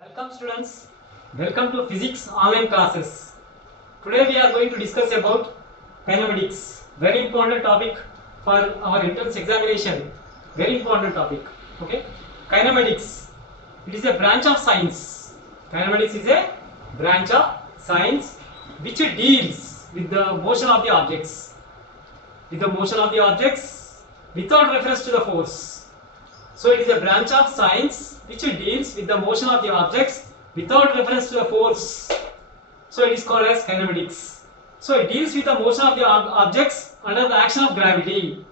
Welcome students, welcome to physics online classes. Today we are going to discuss about kinematics, very important topic for our entrance examination, very important topic. Okay, kinematics, it is a branch of science. Kinematics is a branch of science which deals with the motion of the objects, without reference to the force. So it is a branch of science which deals with the motion of the objects without reference to the force. So it is called as kinematics. So it deals with the motion of the objects under the action of gravity.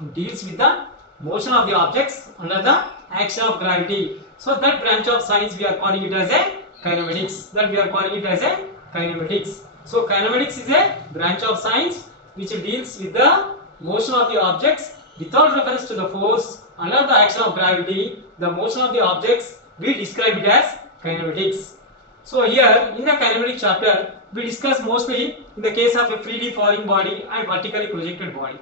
It deals with the motion of the objects under the action of gravity. So that branch of science we are calling it as a kinematics. So kinematics is a branch of science which deals with the motion of the objects without reference to the force under the action of gravity. The motion of the objects we describe it as kinematics. So here in the kinematic chapter we discuss mostly in the case of a freely falling body and vertically projected body.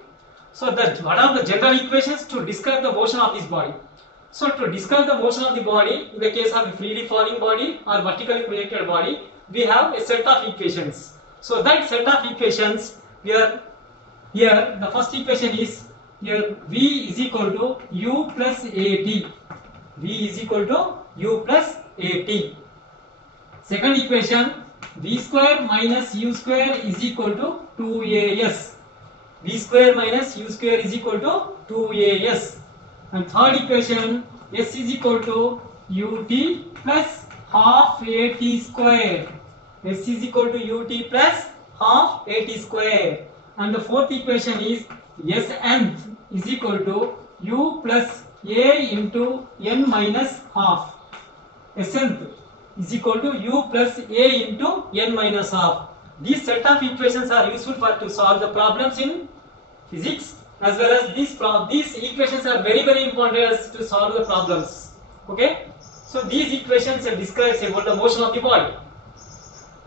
So what are the general equations to describe the motion of this body? So to describe the motion of the body in the case of a freely falling body or vertically projected body, we have a set of equations. So that set of equations here the first equation is here V is equal to U plus AT. Second equation, V square minus U square is equal to 2AS. And third equation, S is equal to UT plus half AT square. And the fourth equation is Sn is equal to U plus A into N minus half. Sn is equal to U plus A into N minus half. These set of equations are useful to solve the problems in physics, as well as these equations are very important to solve the problems. Okay, so these equations describe about the motion of the body.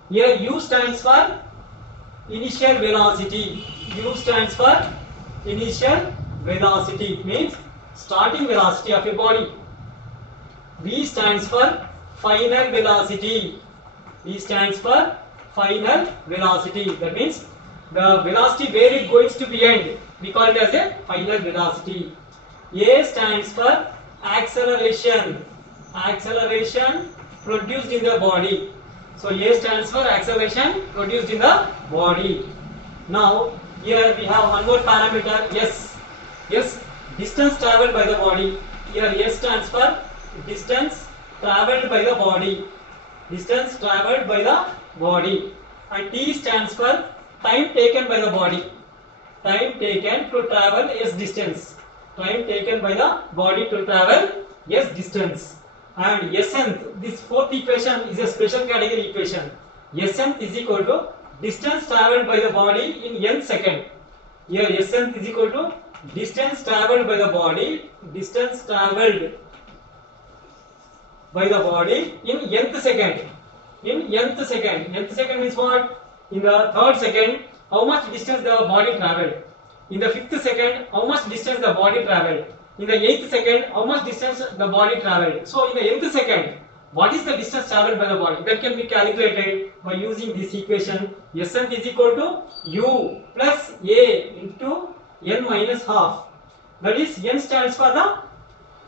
Here U stands for initial velocity. Means starting velocity of a body. V stands for final velocity. That means the velocity where it goes to be end, we call it as a final velocity. A stands for acceleration produced in the body. So A stands for acceleration produced in the body. Now here we have one more parameter, S. Distance travelled by the body. Here S stands for distance travelled by the body. And T stands for time taken by the body. Time taken to travel S distance. And Snth, this fourth equation is a special category equation. Snth is equal to distance travelled by the body in nth second. Here Snth is equal to distance travelled by the body in nth second. Nth second means what? In the third second, how much distance the body travelled. In the fifth second, how much distance the body travelled. In the 8th second, how much distance the body travelled. So in the nth second, what is the distance travelled by the body? That can be calculated by using this equation. Snth is equal to U plus A into N minus half. That is, N stands for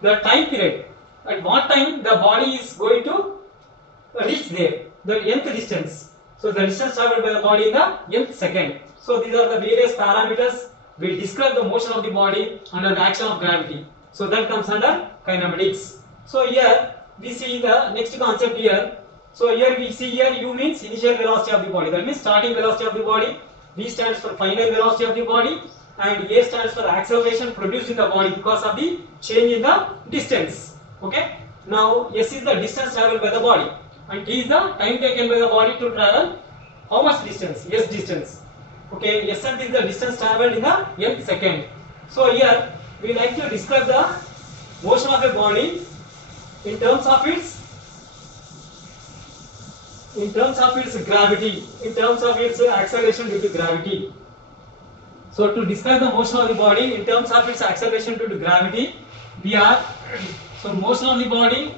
the time period. At what time the body is going to reach there, the nth distance. So the distance travelled by the body in the nth second. So these are the various parameters will describe the motion of the body under the action of gravity. So that comes under kinematics. So here we see the next concept here. So here we see U means initial velocity of the body. That means starting velocity of the body. V stands for final velocity of the body. And A stands for acceleration produced in the body because of the change in the distance. Okay. Now S is the distance travelled by the body. And T is the time taken by the body to travel how much distance? S distance. Okay, Sn is the distance travelled in the nth second. So here we like to describe the motion of a body in terms of its gravity, in terms of its acceleration due to gravity. So to describe the motion of the body in terms of its acceleration due to gravity, we are, so motion of the body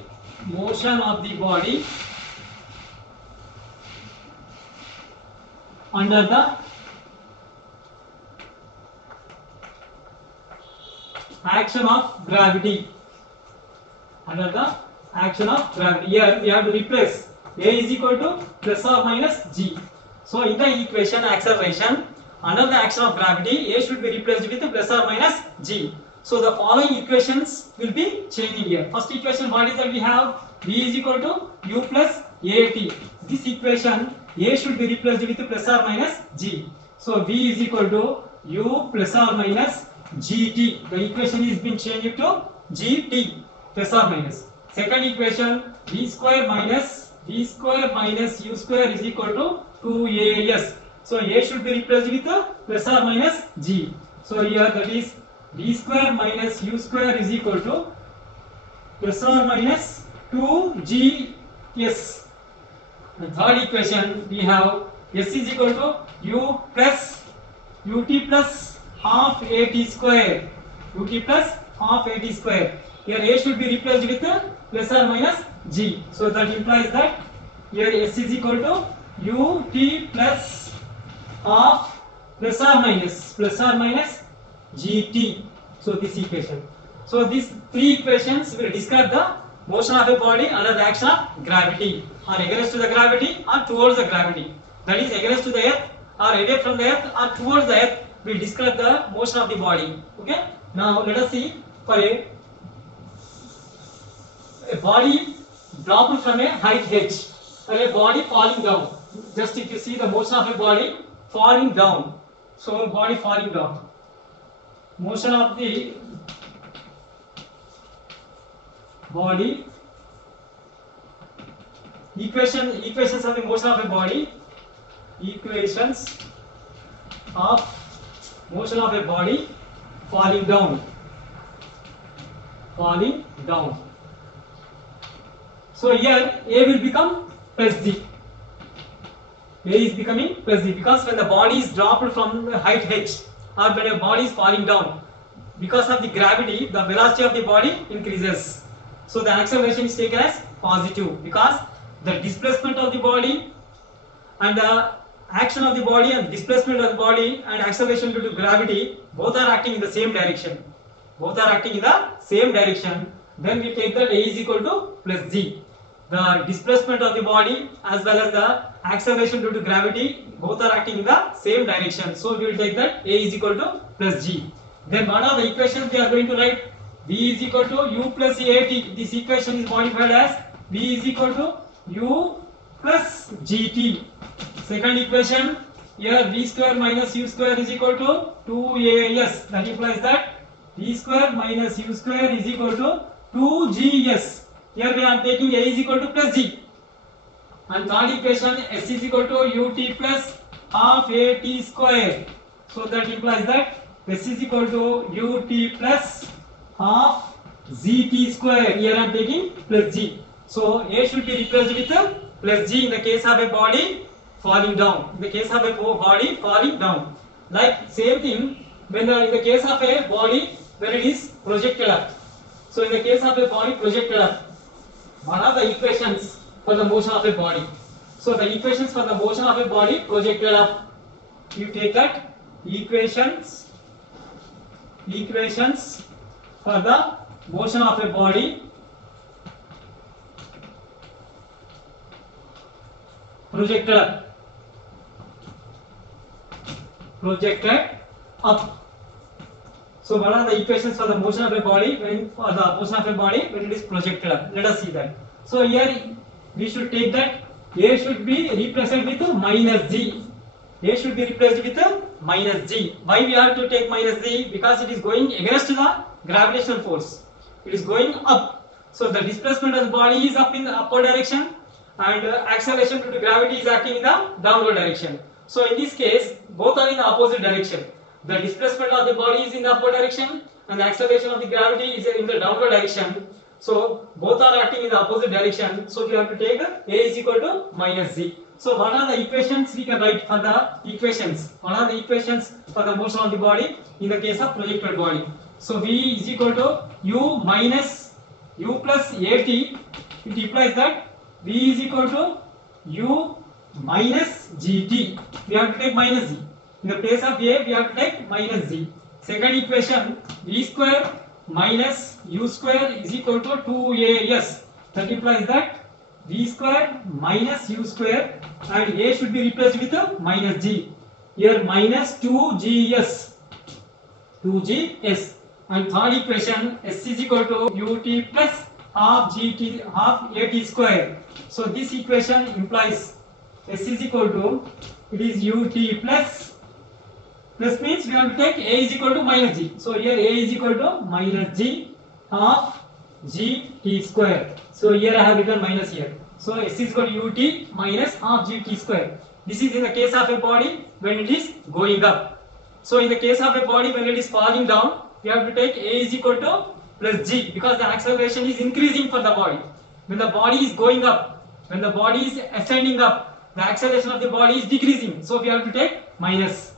motion of the body under the action of gravity. Under the action of gravity. Here we have to replace A is equal to plus or minus G. So in the equation acceleration under the action of gravity, A should be replaced with plus or minus G. So the following equations will be changing here. First equation, what is that we have? V is equal to U plus AT. This equation A should be replaced with plus or minus G. So V is equal to U plus or minus GT. The equation is been changed to GT plus or minus. Second equation, V square minus U square is equal to 2AS. So A should be replaced with plus or minus G. So here that is V square minus U square is equal to plus or minus 2GS. The third equation we have S is equal to U plus UT plus half AT square. UT plus half AT square. Here A should be replaced with plus or minus G. So that implies that here S is equal to UT plus half plus or minus GT. So this equation. So these three equations will describe the motion of a body under the action of gravity, or against to the gravity or towards the gravity. That is against to the earth or away from the earth or towards the earth will describe the motion of the body. Okay. Now let us see for a body dropped from a height h, or a body falling down. Just if you see the motion of a body falling down. So body falling down. Motion of the body, equations of the motion of a body, equations of motion of a body falling down. So here A will become plus G. A is becoming plus G because when the body is dropped from the height h, or when a body is falling down, because of the gravity, the velocity of the body increases. So the acceleration is taken as positive because the displacement of the body and the action of the body and displacement of the body and acceleration due to gravity both are acting in the same direction. Then we take that A is equal to plus G. The displacement of the body as well as the acceleration due to gravity both are acting in the same direction. So we will take that A is equal to plus G. Then what are the equations we are going to write? V is equal to U plus AT. This equation is modified as V is equal to U plus GT. Second equation, here V square minus U square is equal to 2AS. That implies that V square minus U square is equal to 2GS. Here we are taking A is equal to plus G. And third equation, S is equal to UT plus half AT square. So that implies that S is equal to UT plus half ZT square. Here I am taking plus G. So A should be replaced with plus G in the case of a body falling down. Like same thing when in the case of a body when it is projected up. So in the case of a body projected up, what are the equations for the motion of a body? So the equations for the motion of a body projected up, you take that equations for the motion of a body projected up. So what are the equations for the motion of a body when it is projected up? Let us see that. So here we should take that A should be represented with minus G. Why we have to take minus G? Because it is going against the gravitational force. It is going up. So the displacement of the body is up in the upward direction and acceleration due to gravity is acting in the downward direction. So in this case, both are in the opposite direction. The displacement of the body is in the upward direction and the acceleration of the gravity is in the downward direction. So both are acting in the opposite direction. So we have to take A is equal to minus Z. So what are the equations we can write for the equations? What are the equations for the motion of the body in the case of projected body? So V is equal to U minus U plus AT it implies that V is equal to U minus GT. We have to take minus Z. In the place of A, we have to take minus Z. Second equation, V square minus U square is equal to 2AS. That implies that V square minus U square, and A should be replaced with a minus G. Here minus 2GS. 2GS. And third equation, S is equal to UT plus half GT half AT square. So this equation implies S is equal to, it is UT plus means we have to take A is equal to minus G. So here A is equal to minus G half GT square. So here I have written minus here. So S is equal to UT minus half GT square. This is in the case of a body when it is going up. So in the case of a body when it is falling down, we have to take A is equal to plus G, because the acceleration is increasing for the body. When the body is going up, when the body is ascending up, the acceleration of the body is decreasing. So we have to take minus.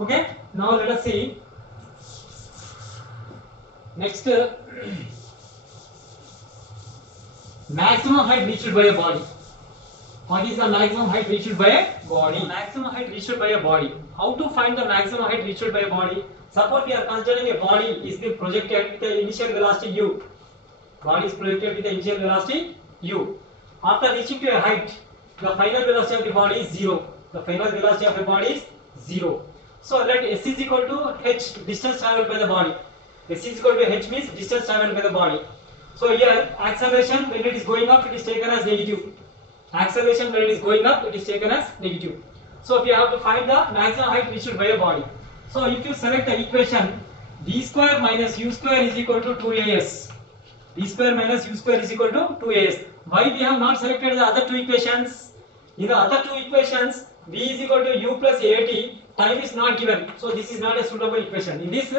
Okay, now let us see. Next, maximum height reached by a body. What is the maximum height reached by a body? Maximum height reached by a body. How to find the maximum height reached by a body? Suppose we are considering a body is being projected with the initial velocity u. Body is projected with the initial velocity u. After reaching to a height, the final velocity of the body is 0. The final velocity of the body is 0. So let S is equal to h, distance travelled by the body. S is equal to h means distance travelled by the body. So here acceleration when it is going up, it is taken as negative. Acceleration when it is going up, it is taken as negative. So we have to find the maximum height reached by a body. So if you select the equation d square minus u square is equal to 2as. D square minus u square is equal to 2as. Why we have not selected the other two equations? In the other two equations, v is equal to u plus at, time is not given. So this is not a suitable equation. In this,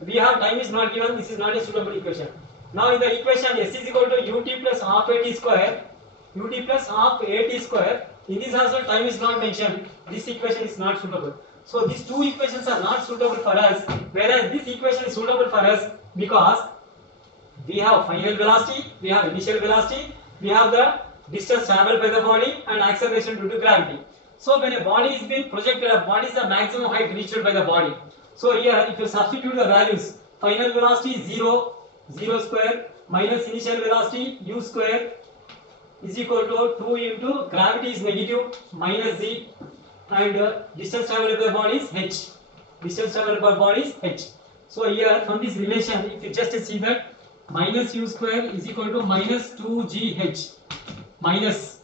we have time is not given, this is not a suitable equation. Now in the equation s is equal to ut plus half at square, ut plus half at square, in this also time is not mentioned. This equation is not suitable. So these two equations are not suitable for us, whereas this equation is suitable for us because we have final velocity, we have initial velocity, we have the distance travelled by the body and acceleration due to gravity. So when a body is being projected, what is the maximum height reached by the body? So here if you substitute the values, final velocity is 0, 0 square minus initial velocity u square is equal to 2 into gravity is negative minus z, and distance travelled by the body is h. Distance travelled by the body is h. So here from this relation, if you just see that minus u square is equal to minus 2gh, minus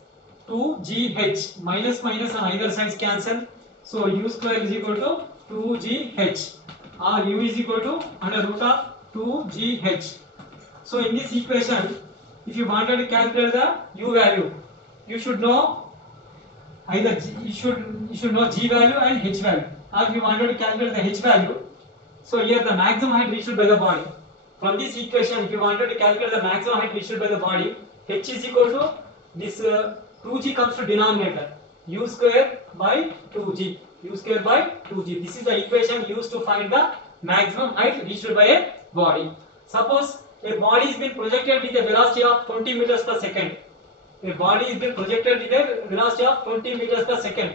2gh, minus minus on either sides cancel. So u square is equal to 2gh, or u is equal to under root of 2gh. So in this equation, if you wanted to calculate the u value, you should know either you should know g value and h value. Or if you wanted to calculate the h value, so here the maximum height reached by the body. From this equation, if you wanted to calculate the maximum height reached by the body, h is equal to this 2g comes to denominator, u square by 2g, u square by 2g. This is the equation used to find the maximum height reached by a body. Suppose a body is being projected with a velocity of 20 meters per second. A body is being projected with a velocity of 20 meters per second.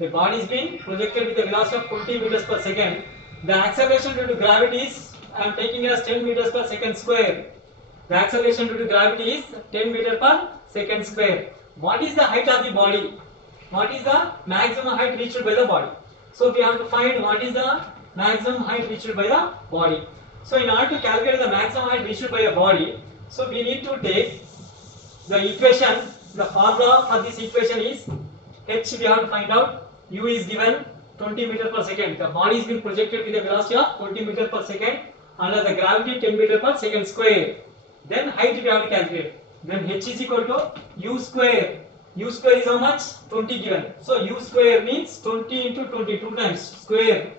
A body is being projected with a velocity of 20 meters per second. The acceleration due to gravity is, I am taking it as 10 meters per second square. The acceleration due to gravity is 10 meters per second square. What is the height of the body? What is the maximum height reached by the body? So we have to find what is the maximum height reached by the body. So in order to calculate the maximum height reached by a body, so we need to take the equation. The formula for this equation is h, we have to find out. U is given 20 meters per second. The body is being projected with a velocity of 20 meters per second under the gravity 10 meters per second square. Then height we have to calculate. Then h is equal to u square. U square is how much? 20 given. So u square means 20 into 20, 2 times square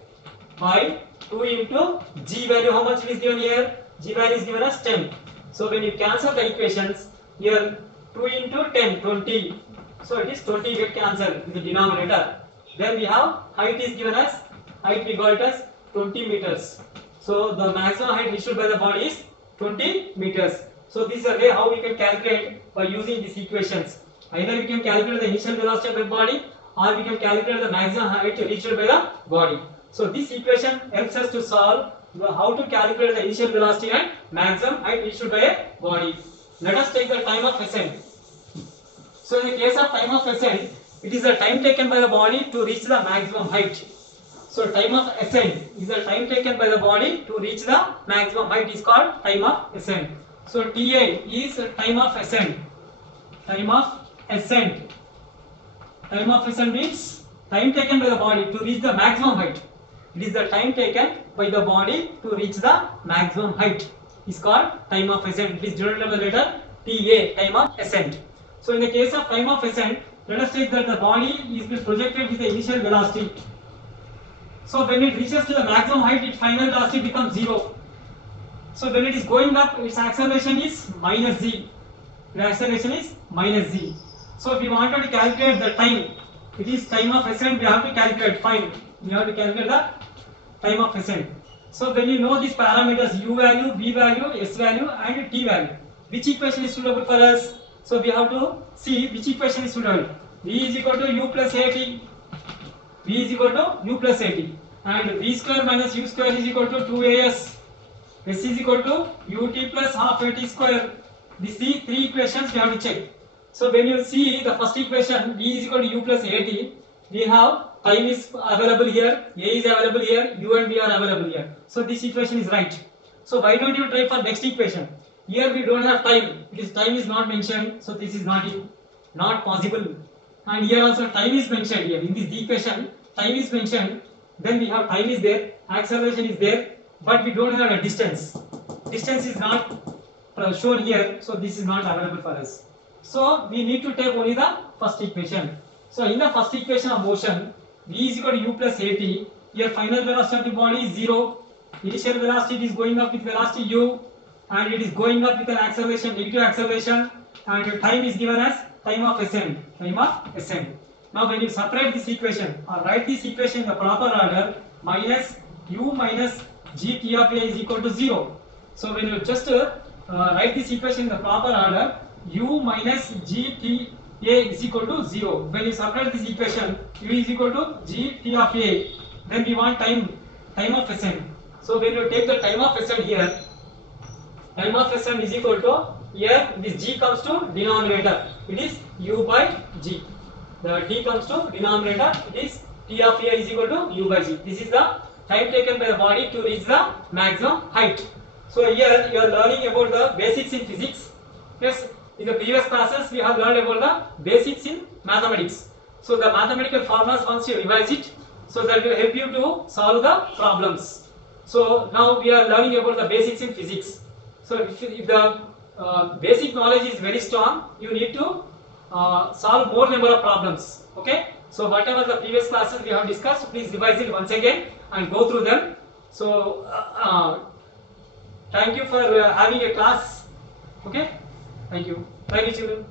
by 2 into g value. How much it is given here? G value is given as 10. So when you cancel the equations, here 2 into 10, 20. So it is 20 get cancelled in the denominator. Then we have height is given as, height we got as 20 meters. So the maximum height reached by the body is 20 meters. So this is a way how we can calculate by using these equations. Either we can calculate the initial velocity of the body, or we can calculate the maximum height reached by the body. So this equation helps us to solve how to calculate the initial velocity and maximum height reached by a body. Let us take the time of ascent. So in the case of time of ascent, it is the time taken by the body to reach the maximum height. So time of ascent is the time taken by the body to reach the maximum height is called time of ascent. So TA is time of ascent. Time of ascent. Time of ascent means time taken by the body to reach the maximum height. It is the time taken by the body to reach the maximum height. Is called time of ascent. It is denoted by the letter TA, time of ascent. So in the case of time of ascent, let us take that the body is being projected with the initial velocity. So when it reaches to the maximum height, its final velocity becomes 0. So when it is going up, its acceleration is minus z. The acceleration is minus z. So if we wanted to calculate the time, it is time of ascent, we have to calculate, find. We have to calculate the time of ascent. So when you know these parameters u value, v value, s value and t value, which equation is suitable for us? So we have to see which equation is suitable. V is equal to u plus at. V is equal to u plus at. And v square minus u square is equal to 2as. S is equal to ut plus half at square. These three equations we have to check. So when you see the first equation, v is equal to u plus at, we have time is available here, a is available here, u and v are available here. So this equation is right. So why don't you try for next equation? Here we don't have time, because time is not mentioned, so this is not possible. And here also time is mentioned here. In this equation, time is mentioned, then we have time is there, acceleration is there, but we don't have a distance. Distance is not shown here, so this is not available for us. So we need to take only the first equation. So in the first equation of motion, v is equal to u plus at. Here final velocity of the body is 0. Initial velocity is going up with velocity u, and it is going up with an acceleration, negative acceleration, and time is given as time of ascent. Time of ascent. Now when you separate this equation or write this equation in the proper order, minus u minus g t of a is equal to 0. So when you just write this equation in the proper order, u minus g t a is equal to 0. When you separate this equation, u is equal to g t of a, then we want time of ascent. So when you take the time of ascent here, time of ascent is equal to, here this g comes to denominator, it is u by g. The t comes to denominator, it is t of a is equal to u by g. This is the time taken by the body to reach the maximum height. So here you are learning about the basics in physics. Yes, in the previous classes we have learned about the basics in mathematics. So the mathematical formulas, once you revise it, so that will help you to solve the problems. So now we are learning about the basics in physics. So if the basic knowledge is very strong, you need to solve more number of problems. Okay. So whatever the previous classes we have discussed, please revise it once again and go through them. So thank you for having a class. Okay. Thank you. Thank you, children.